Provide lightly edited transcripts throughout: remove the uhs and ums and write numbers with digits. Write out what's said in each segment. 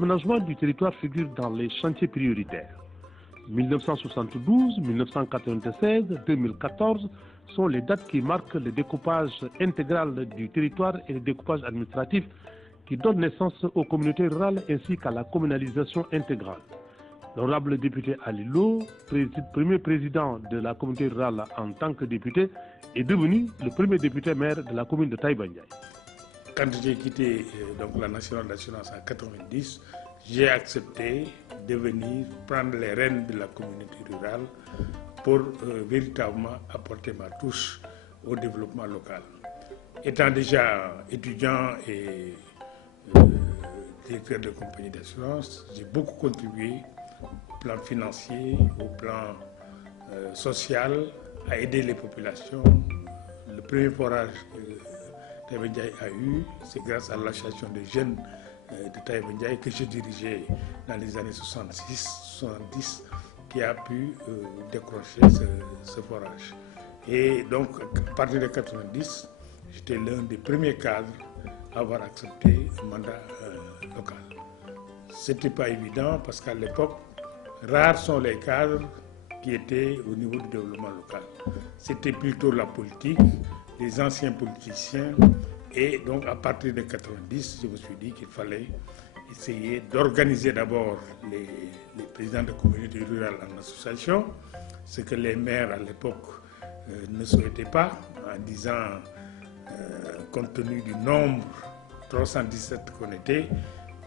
L'aménagement du territoire figure dans les chantiers prioritaires. 1972, 1996, 2014 sont les dates qui marquent le découpage intégral du territoire et le découpage administratif qui donne naissance aux communautés rurales ainsi qu'à la communalisation intégrale. L'honorable député Ali Lo, premier président de la communauté rurale en tant que député, est devenu le premier député maire de la commune de Taïba Ndiaye. Quand j'ai quitté la Nationale d'assurance en 90, j'ai accepté de venir prendre les rênes de la communauté rurale pour véritablement apporter ma touche au développement local. Étant déjà étudiant et directeur de compagnie d'assurance, j'ai beaucoup contribué au plan financier, au plan social, à aider les populations. Le premier forage que Taïba Ndiaye a eu, c'est grâce à l'association des jeunes de Taïba Ndiaye que j'ai dirigé dans les années 66-70 qui a pu décrocher ce forage. Et donc, à partir de 90, j'étais l'un des premiers cadres à avoir accepté un mandat local. Ce n'était pas évident parce qu'à l'époque, rares sont les cadres qui étaient au niveau du développement local. C'était plutôt la politique, les anciens politiciens. Et donc, à partir de 90, je me suis dit qu'il fallait essayer d'organiser d'abord les présidents de communautés rurales en association, ce que les maires à l'époque ne souhaitaient pas, en disant, compte tenu du nombre 317 qu'on était,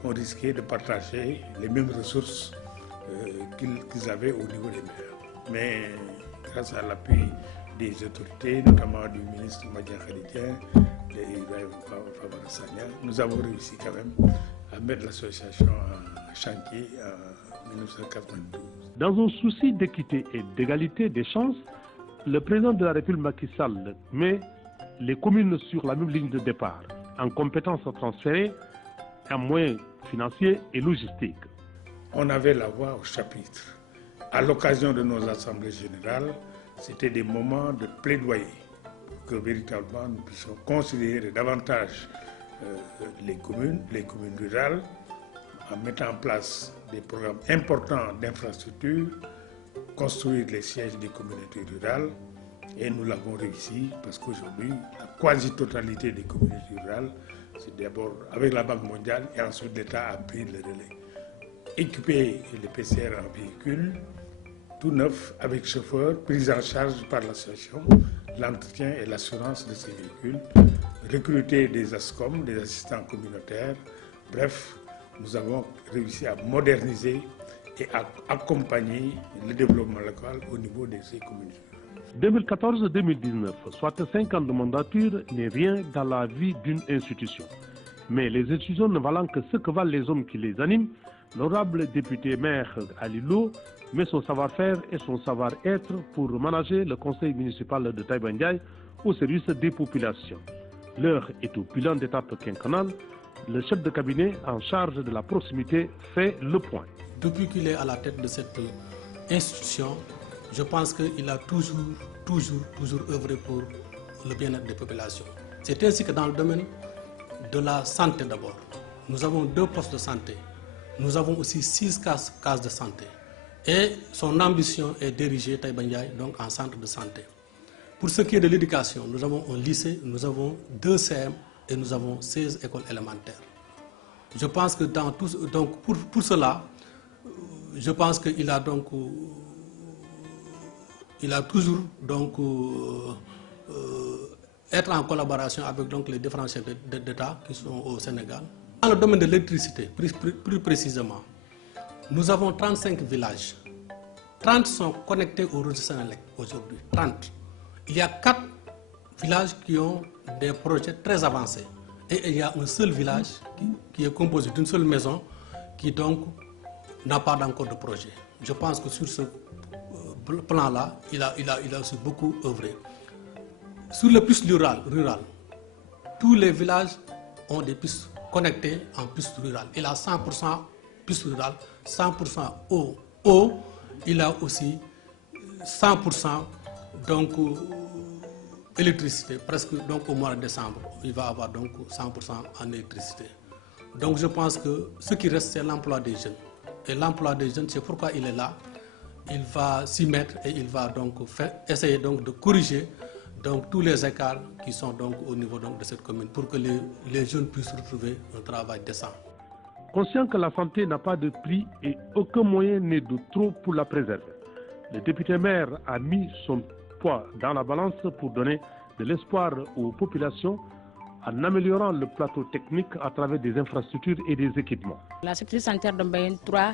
on risquait de partager les mêmes ressources qu'ils avaient au niveau des maires. Mais grâce à l'appui des autorités, notamment du ministre Madia Khalidien, nous avons réussi quand même à mettre l'association en chantier en 1992. Dans un souci d'équité et d'égalité des chances, le président de la République Macky Sall met les communes sur la même ligne de départ, en compétences transférées, en moyens financiers et logistiques. On avait la voix au chapitre. À l'occasion de nos assemblées générales, c'était des moments de plaidoyer pour que véritablement nous puissions considérer davantage les communes rurales, en mettant en place des programmes importants d'infrastructures, construire les sièges des communautés rurales. Et nous l'avons réussi parce qu'aujourd'hui, la quasi-totalité des communautés rurales, c'est d'abord avec la Banque mondiale et ensuite l'État a pris le relais. Équiper les PCR en véhicules, tout neuf, avec chauffeur, pris en charge par l'association, l'entretien et l'assurance de ces véhicules, recruter des ASCOM, des assistants communautaires. Bref, nous avons réussi à moderniser et à accompagner le développement local au niveau de ces communautés. 2014-2019, soit 5 ans de mandature, n'est rien dans la vie d'une institution. Mais les institutions ne valant que ce que valent les hommes qui les animent, l'honorable député maire Ali Lo met son savoir-faire et son savoir-être pour manager le conseil municipal de Taïba Ndiaye au service des populations. L'heure est au bilan d'étape quinquennale. Le chef de cabinet en charge de la proximité fait le point. Depuis qu'il est à la tête de cette institution, je pense qu'il a toujours œuvré pour le bien-être des populations. C'est ainsi que dans le domaine de la santé d'abord, nous avons 2 postes de santé. Nous avons aussi 6 cases de santé. Et son ambition est d'ériger Taïba Ndiaye donc en centre de santé. Pour ce qui est de l'éducation, nous avons un lycée, nous avons 2 CM et nous avons 16 écoles élémentaires. Je pense que dans tout, donc pour cela, je pense qu'il a donc toujours donc être en collaboration avec donc les différents chefs d'État qui sont au Sénégal. Dans le domaine de l'électricité, plus précisément, nous avons 35 villages. 30 sont connectés au réseau Sénélec aujourd'hui. 30. Il y a 4 villages qui ont des projets très avancés. Et il y a un seul village qui est composé d'une seule maison qui donc n'a pas encore de projet. Je pense que sur ce plan-là, il a aussi beaucoup œuvré. Sur le piste rural, tous les villages ont des pistes connectées en piste rurale. Il a 100% piste rurale, 100% eau. Il a aussi 100% donc électricité, presque donc au mois de décembre, il va avoir donc 100% en électricité. Donc je pense que ce qui reste, c'est l'emploi des jeunes. Et l'emploi des jeunes, c'est pourquoi il est là. Il va s'y mettre et il va donc essayer donc de corriger donc tous les écarts qui sont donc au niveau donc de cette commune pour que les jeunes puissent retrouver un travail décent. Conscient que la santé n'a pas de prix et aucun moyen n'est de trop pour la préserver, le député maire a mis son poids dans la balance pour donner de l'espoir aux populations en améliorant le plateau technique à travers des infrastructures et des équipements. La structure sanitaire de Mbayène 3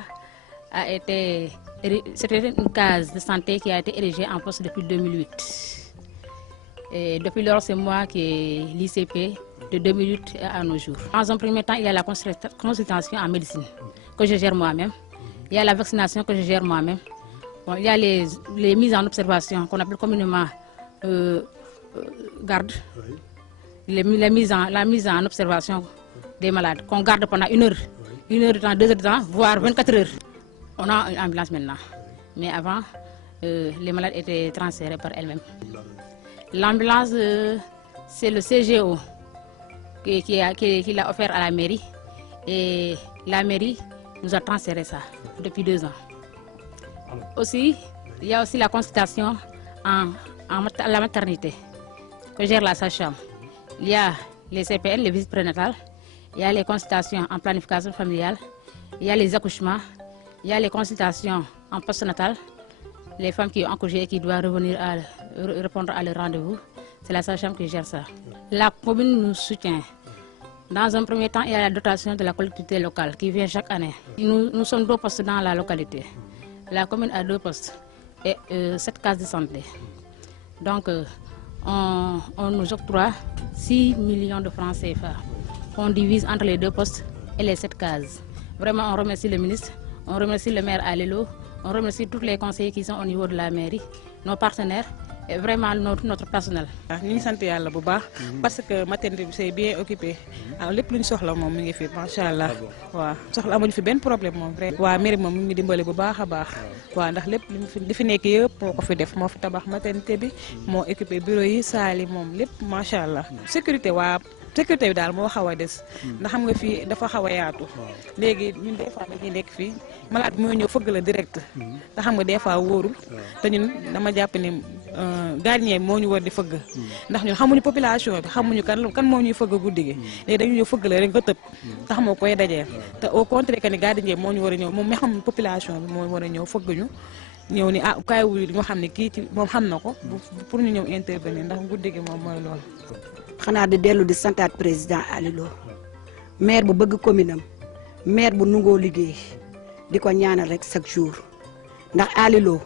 c'était une case de santé qui a été érigée en poste depuis 2008. Et depuis lors, c'est moi qui ai l'ICP de 2008 à nos jours. Dans un premier temps, il y a la consultation en médecine que je gère moi-même. Il y a la vaccination que je gère moi-même. Bon, il y a les mises en observation qu'on appelle communément garde. La mise en observation des malades qu'on garde pendant 1 heure. 1 heure de temps, 2 heures de temps, voire 24 heures. On a une ambulance maintenant. Mais avant, les malades étaient transférés par elles-mêmes. L'ambulance, c'est le CGO qui l'a offert à la mairie. Et la mairie nous a transféré ça depuis 2 ans. Aussi, il y a aussi la consultation à la maternité que gère la sage-femme. Il y a les CPN, les visites prénatales. Il y a les consultations en planification familiale. Il y a les accouchements. Il y a les consultations en postnatal, les femmes qui ont accouché et qui doivent revenir répondre à leur rendez-vous. C'est la sage-femme qui gère ça. La commune nous soutient. Dans un premier temps, il y a la dotation de la collectivité locale qui vient chaque année. Nous sommes 2 postes dans la localité. La commune a 2 postes et 7 cases de santé. Donc, on nous octroie 6 millions de francs CFA. On divise entre les 2 postes et les 7 cases. Vraiment, on remercie le ministre. On remercie le maire Alilo, on remercie tous les conseillers qui sont au niveau de la mairie, nos partenaires et vraiment notre personnel. Nous sommes sant bu baax parce que maternité bi c'est bien occupé. Alors lépp lu ñu soxla moom mi ngi fi machallah. Waaw soxla amuñu fi benn problème moom vrai. Waa mairie moom mi ngi dimbali bu baax a baax. Waaw ndax lépp li fi nekk yëpp moo ko fi def moo fi tabax maternité bi moo occupé bureau yi saali moom lépp machallah. Sécurité bi daal moo xaw a des ndax xam nga fii dafa xaw a yaatu léegi ñun des fois dañuy nekk fii malade bi mooy ñëw fëgg la direct te xam nga des fois wóorul te ñun dama jàpp ne gardien bi moo ñu war di fëgg ndax ñun xamuñu population bi xamuñu kan moo ñuy fëgg guddi gi léegi dañu ñëw fëgg la rek nga tëb te xamoo koy dajeel te au contraire que ni gardien bi moo ñu war a ñëw moom mi xam population bi moo war a ñëw fëgg ñu ñëw ni kaay wuyu ñoo xam ne kii ci moom xam na ko pour ñu ñëw intervenir ndax guddi gi moom mooy loolu. xanaa di dellu di santaat président Alilo maire bu bëgg commune am maire bu nungoo liggéey di ko ñaanal rek chaque jour ndax Alilo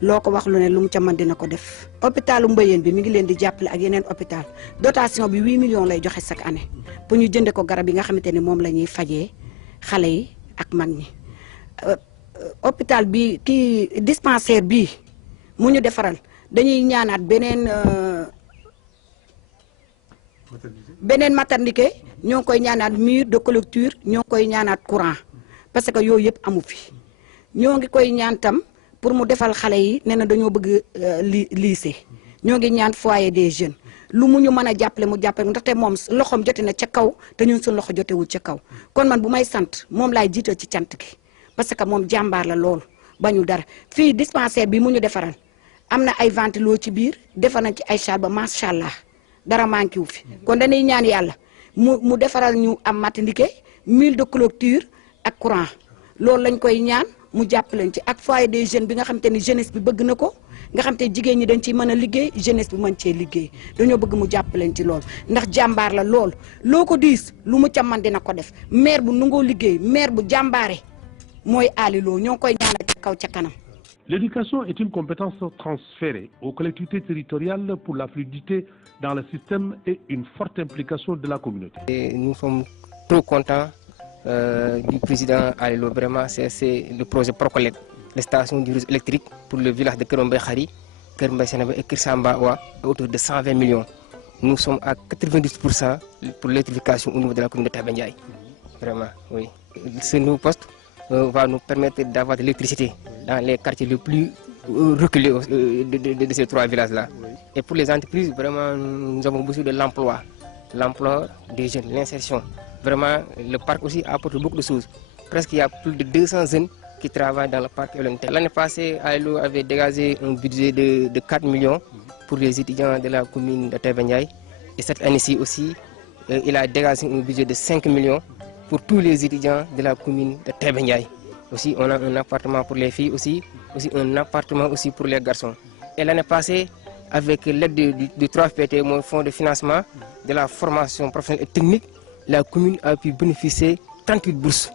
loo ko wax lu ne lu mu ca mën dina ko def. hôpitalu Mbayène bi mi ngi leen di jàppale ak yeneen hôpital dotation bi 8 millions lay joxe chaque année pour ñu jënde ko garab yi nga xamante ni moom la ñuy fajee xale yi ak mag ñi. hôpital bi kii dispensaire bii mu ñu defaral dañuy ñaanaat beneen maternité ñoo ngi koy ñaanaat mur de clôture ñoo ngi koy ñaanaat courant parce que yooyu yëpp amu fi ñoo ngi koy ñaan tam pour mu defal xale yi nee na dañoo bëgg lycée ñoo ngi ñaan foyer des jeunes lu mu ñu mën a jàppale mu jàppale ndaxte moom loxoom jote na ca kaw te ñun suñu loxo jotewul ca kaw kon man bu may sant moom laay jiital ci cant gi parce que moom jàmbaar la lool bañu dara fii dispensaire bi mu ñu defaral am na ay ventilo ci biir defar nañ ci ay salle ba macha allah dara manqué wu fi kon dañuy ñaan yàlla mu defaral ñu am maternité mur de clôture ak courant loolu lañ koy ñaan mu jàppaleñ ci ak foyer des jeunes bi nga xam te ni jeunesse bi bëgg na ko nga xam te jigéen ñi dañ ciy mën a liggéey jeunesse bi mën cee liggéey dañoo bëgg mu jàppaleñ ci loolu ndax jàmbaar la lool loo ko diis lu mu ca man dina ko def maire bu nungoo liggéey maire bu jàmbaare mooy Alilo ñoo ngi koy ñaanal ca kaw ca kanam. L'éducation est une compétence transférée aux collectivités territoriales pour la fluidité dans le système et une forte implication de la communauté. Et nous sommes trop contents du président Alilo. Vraiment, c'est le projet Procolec, les stations du réseau électrique pour le village de Kerombe Khari, Kerombe Sénéba et Kirsamba Oua, autour de 120 millions. Nous sommes à 90% pour l'électrification au niveau de la commune de Tabendiaï. Vraiment, oui. Ce nouveau poste va nous permettre d'avoir de l'électricité dans les quartiers les plus reculés de ces 3 villages-là. Et pour les entreprises, vraiment, nous avons besoin de l'emploi des jeunes, l'insertion. Vraiment, le parc aussi apporte beaucoup de choses. Presque il y a plus de 200 jeunes qui travaillent dans le parc élémentaire. L'année passée, ALO avait dégagé un budget de 4 millions pour les étudiants de la commune de Taïba Ndiaye. Et cette année-ci aussi, il a dégagé un budget de 5 millions pour tous les étudiants de la commune de Taïba Ndiaye. Aussi, on a un appartement pour les filles aussi un appartement aussi pour les garçons. Et l'année passée, avec l'aide du 3FPT, mon fonds de financement de la formation professionnelle et technique, la commune a pu bénéficier de 38 bourses.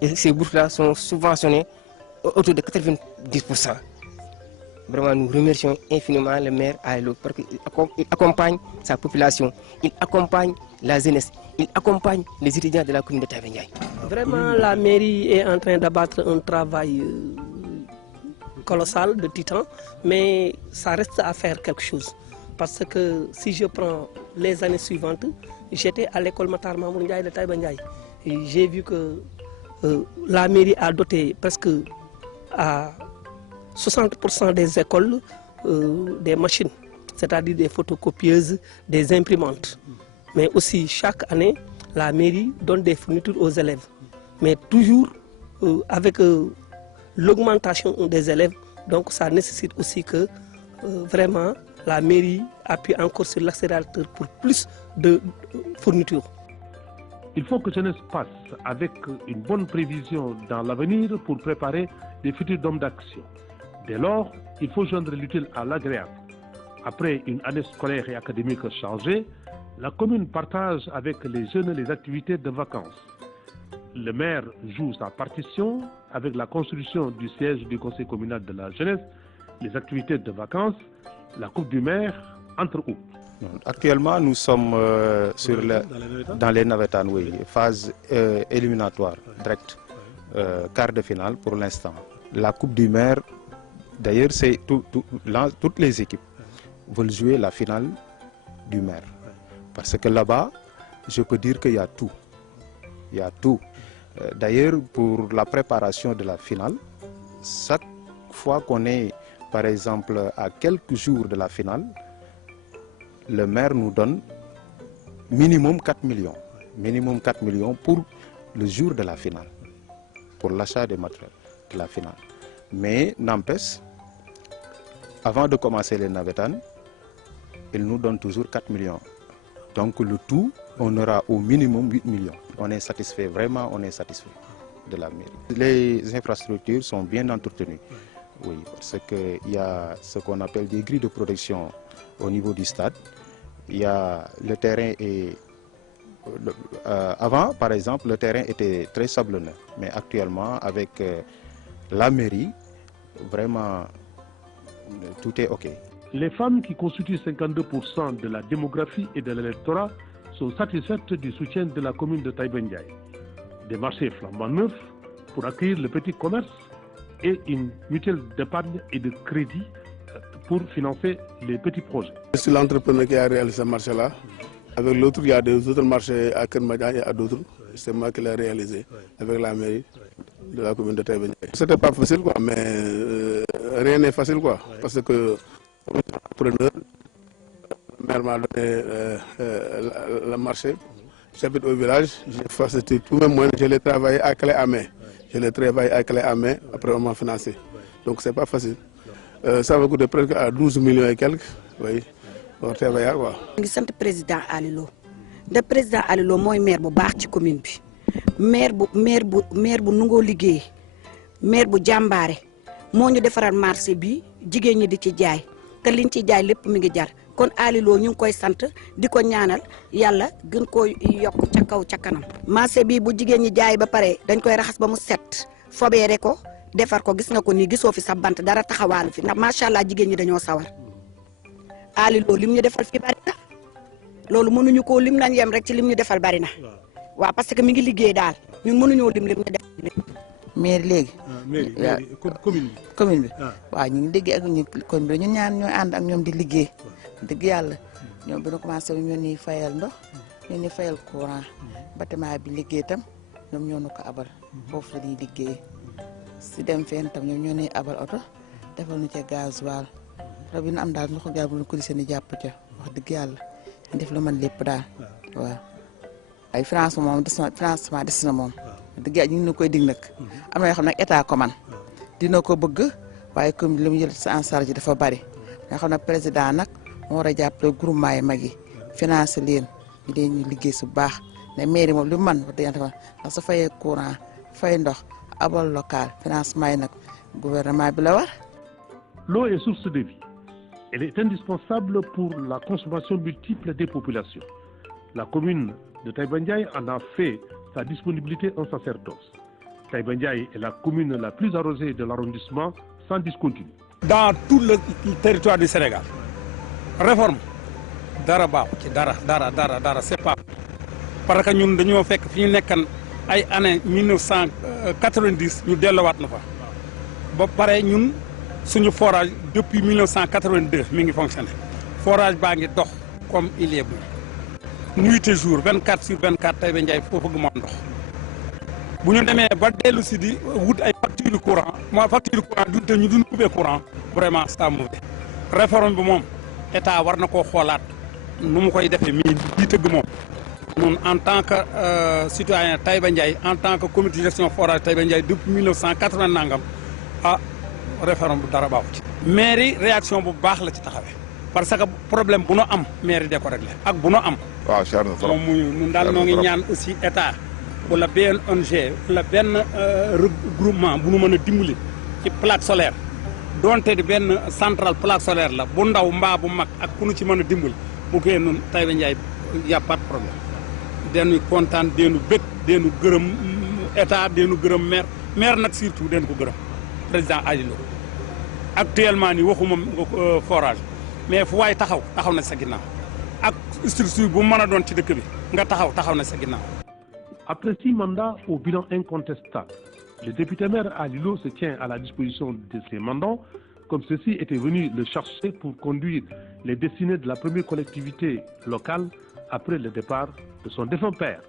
Et ces bourses-là sont subventionnées autour de 90%. Vraiment, nous remercions infiniment le maire ALO parce qu'il accompagne sa population, il accompagne la jeunesse, il accompagne les étudiants de la commune de Taïba Ndiaye. Vraiment, la mairie est en train d'abattre un travail colossal, de titan, mais ça reste à faire quelque chose. Parce que si je prends les années suivantes, j'étais à l'école Matar Mamour Ndiaye de Taïba Ndiaye. Et j'ai vu que la mairie a doté presque à 60% des écoles des machines, c'est-à-dire des photocopieuses, des imprimantes. Mais aussi, chaque année, la mairie donne des fournitures aux élèves. Mais toujours avec l'augmentation des élèves, donc ça nécessite aussi que vraiment la mairie appuie encore sur l'accélérateur pour plus de fournitures. Il faut que jeunesse passe avec une bonne prévision dans l'avenir pour préparer les futurs hommes d'action. Dès lors, il faut joindre l'utile à l'agréable. Après une année scolaire et académique chargée, la commune partage avec les jeunes les activités de vacances. Le maire joue sa partition avec la construction du siège du conseil communal de la jeunesse, les activités de vacances, la coupe du maire, entre autres. Actuellement, nous sommes dans les navétanes, oui, phase éliminatoire, direct, quart de finale pour l'instant. La coupe du maire, d'ailleurs, c'est toutes les équipes veulent jouer la finale du maire. Parce que là-bas, je peux dire qu'il y a tout. Il y a tout. D'ailleurs, pour la préparation de la finale, chaque fois qu'on est, par exemple, à quelques jours de la finale, le maire nous donne minimum 4 millions. Minimum 4 millions pour le jour de la finale, pour l'achat des matériels de la finale. Mais n'empêche, avant de commencer les navétanes, il nous donne toujours 4 millions. Donc le tout, on aura au minimum 8 millions. On est satisfait, vraiment on est satisfait de la mairie. Les infrastructures sont bien entretenues. Oui, parce qu'il y a ce qu'on appelle des grilles de protection au niveau du stade. Il y a le terrain et avant, par exemple, le terrain était très sablonneux. Mais actuellement, avec la mairie, vraiment, tout est OK. Les femmes qui constituent 52% de la démographie et de l'électorat sont satisfaites du soutien de la commune de Taïba Ndiaye. Des marchés flambant neufs pour accueillir le petit commerce et une mutuelle d'épargne et de crédit pour financer les petits projets. C'est l'entrepreneur qui a réalisé ce marché-là. Avec l'autre, il y a des autres marchés à Kermadjan et à d'autres. C'est moi qui l'ai réalisé avec la mairie de la commune de Taïba Ndiaye. C'était pas facile, quoi, mais rien n'est facile, quoi, parce que l'entrepreneur, le maire m'a donné le marché. J'habite au village, j'ai fait tous mes moyens, je l'ai travaillé à clé à main. Je l'ai travaillé à clé à main, après on m'a financé. Donc c'est pas facile. Ça va coûter presque à 12 millions et quelques. Oui, pour travailler quoi. Je suis le président Alilo. Le président Alilo, moi, maire bu baax ci commune bi. Maire bu nungoo liggéey. Maire bu jàmbaare. Moo ñu defaral marché bi, jigéen ñi di ci jaay. Te liñ ci jaay lépp mi ngi jar. Kon Alilo ñu ngi koy sant di ko ñaanal yàlla gën koo yokk ca kaw ca kanam. Marché bi bu jigéen ñi jaay ba pare dañ koy raxas ba mu set fobeere ko defar ko gis nga ko nii gisoo fi sa bant dara taxawaalu fi ndax macha allah jigéen ñi dañoo sawar. Alilo lim ñu defal fi bari na loolu mënuñu koo lim nañ yem rek ci lim ñu defal bari na waaw parce que mi ngi liggéey daal ñun mënuñoo lim ñu def. maire léegi. commune bi. waaw ñu ngi liggéey ak ñu kon bi ñun ñaan ñooy ànd ak ñoom di liggéey. dëgg yàlla ñoom bi ñu commencé ñoo ñuy fayal ndox ñoo ñuy fayal courant bâtiment bi liggéey tam ñoom ñoo ñu ko abal foofu la ñuy liggéey si dem fenn tam ñoom ñoo ñuy abal oto defal ñu ca gasoil rajo bi ñu am daal ñu ko gaaw bu ñu ko di seen i jàpp ca wax dëgg yàlla ñu def lu man lépp daal waaw. ay financement des na moom dëgg yàlla ñu ngi koy dig nag am na yoo xam nag état ko man dina ko bëgg waaye comme li mu jël en charge dafa bari nga xam ne président nag moo war a jàppale groupement yi mag yi financé leen ñu dee ñu liggéey su baax ne mairie moom li mu mën wax dëgg yàlla ndax su fayee courant fay ndox abal local financement yi nag gouvernement bi la war. L'eau est source de vie. Elle est indispensable pour la consommation multiple des populations. La commune de Taïba Ndiaye en a fait sa disponibilité en sacerdoce. Taïba Ndiaye est la commune la plus arrosée de l'arrondissement sans discontinu. Dans tout le territoire du Sénégal, réforme dara baaxu ci dara c'est pas parce que ñun dañoo fekk fi ñu nekkan ay année 1990 ñu delluwaat na fa ba pare ñun suñu forage depuis 1982 mi ngi fonctionné forage baa ngi dox comme il est bon nuit et jour 24 sur 24 Taïba Ndiaye foofu bëgg moo ndox bu ñu demee ba dellu si di wut ay facture courant dunte ñu duñ coupé courant vraiment ça mauvais réforme bi moom état war na koo xoolaat nu mu koy defee mii di tëgg moom ñun en tant que citoyen Taïba Ndiaye en tant que comité de gestion forage Taïba Ndiaye depuis 1980 nangam réforme bu dara baaxu ci mairie réaction bu baax la ci taxawee parce que problème bu nu am mairie de ko réglé ak bu nu am waaw cher na trop moom muy ñun daal noo ngi ñaan aussi état wala benn ONG wala benn regroupement bu nu mën a dimbali ci plaque solaire donte di benn centrale plaque solaire la bu ndaw mbaa bu mag ak ku nu ci mën a dimbali bu koy nun Taïba Ndiaye y a pas de problème deenu kontaan deenu bëgg deenu gërëm état deenu gërëm maire nag surtout den ko gërëm président Adilo actuellement ni waxuma forage mais fu waay taxaw na sa ginnaaw ak structure bu mën a doon ci dëkk bi nga taxaw na sa ginnaaw. Après 6 mandats au bilan incontestable, le député maire Adilo se tient à la disposition de ses mandants, comme ceux-ci étaient venus le chercher pour conduire les destinées de la première collectivité locale après le départ de son défunt père.